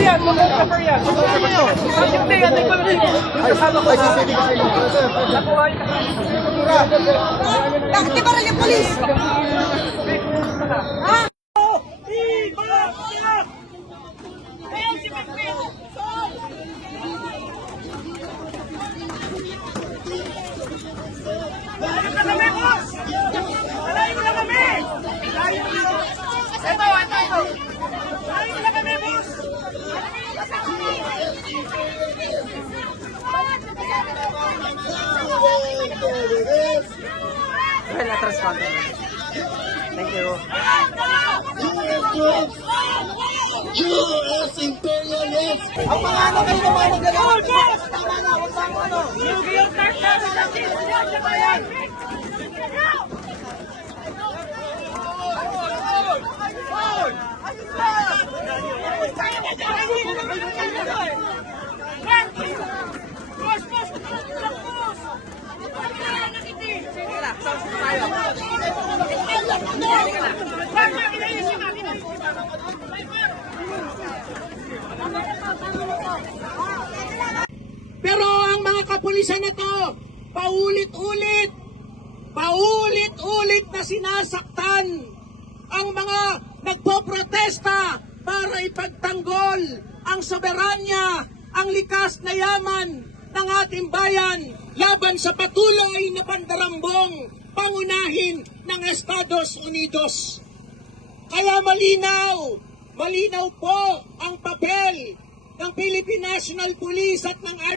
yan, photographer yan. Hindi, ano ko lang dito. Kasama ko. Bakit di ba rin yung polis? Ha? Thank you. US imperialist! Ang mga ano kayo naman magagawa? Tama na, huwag bang ano? Pero ang mga kapulisan na to, paulit-ulit na sinasaktan ang mga nagpoprotesta para ipagtanggol ang soberanya, ang likas na yaman ng ating bayan laban sa patuloy na pandarambong pangunahin ng Estados Unidos. Kaya malinaw po ang papel ng Philippine National Police at ng